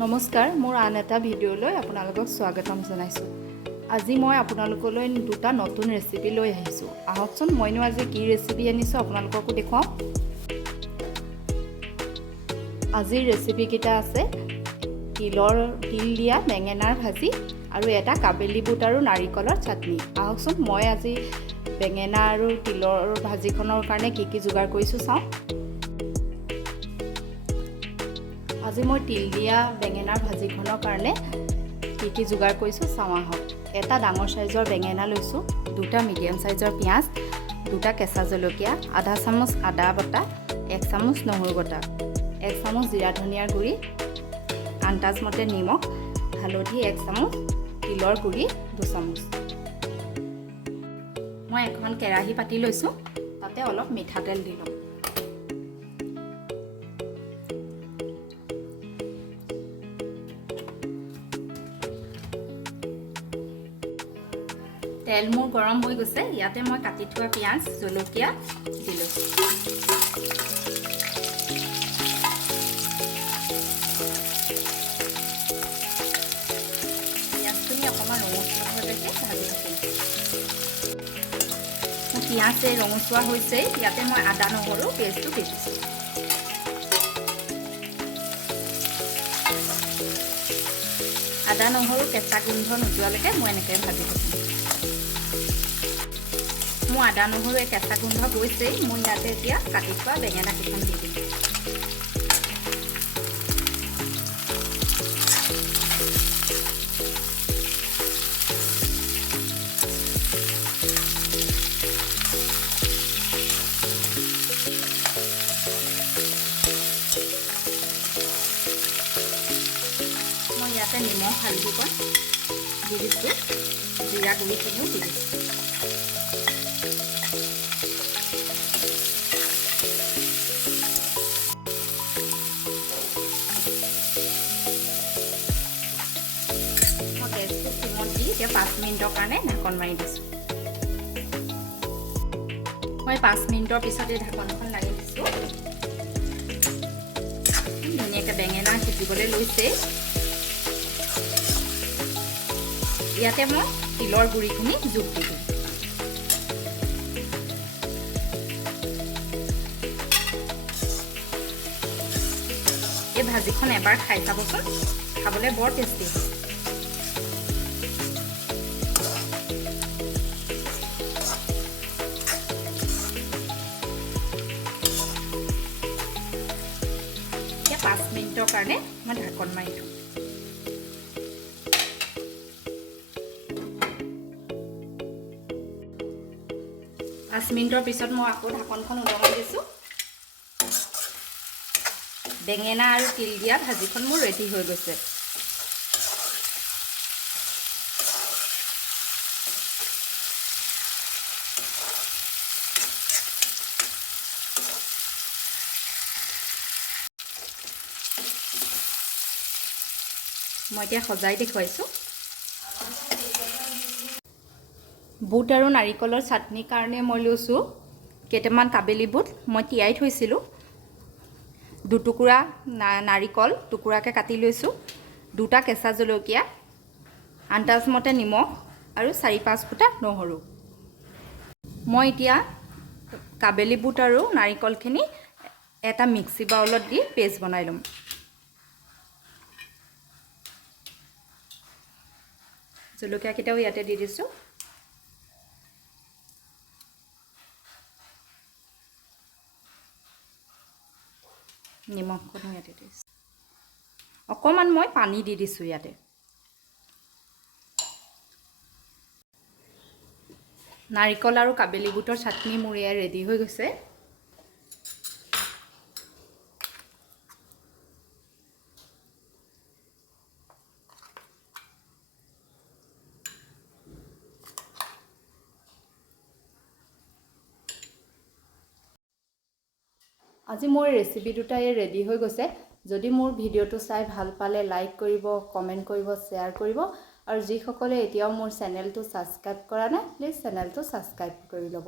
নমস্কাৰ, মোৰ আন এটা ভিডিঅ'লৈ আপোনালোকক স্বাগতম জনাইছোঁ। আজি মই আপোনালোকলৈ দুটা নতুন ৰেচিপি লৈ আহিছোঁ। আহকচোন মইনো আজি কি ৰেচিপি আনিছোঁ আপোনালোককো দেখুৱাওঁ। আজিৰ ৰেচিপিকেইটা আছে তিল দিয়া বেঙেনাৰ ভাজি আৰু এটা কাবেলি বুট আৰু নাৰিকলৰ চাটনি। আহকচোন মই আজি বেঙেনা আৰু তিলৰ ভাজিখনৰ কাৰণে কি কি যোগাৰ কৰিছোঁ চাওঁ। আজি মই তিল দিয়া বেঙেনাৰ ভাজিখনৰ কাৰণে কি কি যোগাৰ কৰিছোঁ চাওঁ আহক। এটা ডাঙৰ সাইজৰ বেঙেনা লৈছোঁ, দুটা মিডিয়াম সাইজৰ পিঁয়াজ, দুটা কেঁচা জলকীয়া, আধা চামুচ আদা বটা, 1 চামুচ নহৰু বটা, 1 চামুচ জিৰা ধনিয়াৰ গুড়ি, আন্দাজমতে নিমখ, হালধি 1 চামুচ, তিলৰ গুড়ি 2 চামুচ। মই এখন কেৰাহী পাতি লৈছোঁ, তাতে অলপ মিঠাতেল দি লওঁ। তেল মোৰ গৰম হৈ গৈছে, ইয়াতে মই কাটি থোৱা পিঁয়াজ জলকীয়া দি লৈছোঁ। পিঁয়াজখিনি অকণমান ৰঙচুৱা হোৱালৈকে ভাজি ৰাখিম। মোৰ পিঁয়াজ ৰঙচুৱা হৈছে, ইয়াতে মই আদা নহৰু পেষ্টটো দি দিছোঁ। আদা নহৰু কেঁচা গোন্ধ নোযোৱালৈকে মই এনেকৈ ভাজি থাকিম। মোৰ আদা নহৰু কেঁচা গোন্ধ গৈছেই, মই ইয়াতে এতিয়া কাটি থোৱা বেঙেনা কেইখন দি দিম। মই ইয়াতে নিমখ হালধি কণ দি দিছোঁ, জিৰা গুড়িখিনিও দি দিছোঁ। গেছটো চিমত দি এতিয়া 5 মিনিটৰ কাৰণে ঢাকন মাৰি দিছোঁ। মই 5 মিনিটৰ পিছতে ঢাকনখন লাগি দিছোঁ। ধুনীয়াকৈ বেঙেনা সিজিবলৈ লৈছে। ইয়াতে মই তিলৰ গুড়িখিনি যোগ দি দিম। এই ভাজিখন এবাৰ খাই চাবচোন, খাবলৈ বৰ টেষ্টি। এতিয়া 5 মিনিটৰ কাৰণে মই ঢাকন মাৰি থওঁ। পাঁচ মিনিটৰ পিছত মই আকৌ ঢাকনখন উলমাই দিছোঁ। বেঙেনা আৰু তিল দিয়া ভাজিখন মোৰ ৰেডি হৈ গৈছে। মই এতিয়া সজাই দেখুৱাইছোঁ। বুট আৰু নাৰিকলৰ চাটনিৰ কাৰণে মই লৈছোঁ কেইটামান কাবেলি বুট, মই তিয়াই থৈছিলোঁ। দুটুকুৰা নাৰিকল টুকুৰাকৈ কাটি লৈছোঁ, দুটা কেঁচা জলকীয়া, আন্দাজমতে নিমখ আৰু 4-5 ফুটা নহৰু। মই এতিয়া কাবেলি বুট আৰু নাৰিকলখিনি এটা মিক্সি বাউলত দি পেষ্ট বনাই ল'ম। জলকীয়াকেইটাও ইয়াতে দি দিছোঁ। নিমখখনো ইয়াতে দিছোঁ। অকণমান মই পানী দি দিছোঁ ইয়াতে। নাৰিকল আৰু কাবেলি বুটৰ চাটনি মোৰ ইয়াত ৰেডি হৈ গৈছে। আজি মোৰ ৰেচিপি দুটা ৰেডি হৈ গৈছে। যদি মোৰ ভিডিঅ'টো চাই ভাল পালে লাইক কৰিব, কমেণ্ট কৰিব, শ্বেয়াৰ কৰিব আৰু যিসকলে এতিয়াও মোৰ চেনেলটো ছাবস্ক্ৰাইব কৰা নাই প্লিজ চেনেলটো ছাবস্ক্ৰাইব কৰি ল'ব।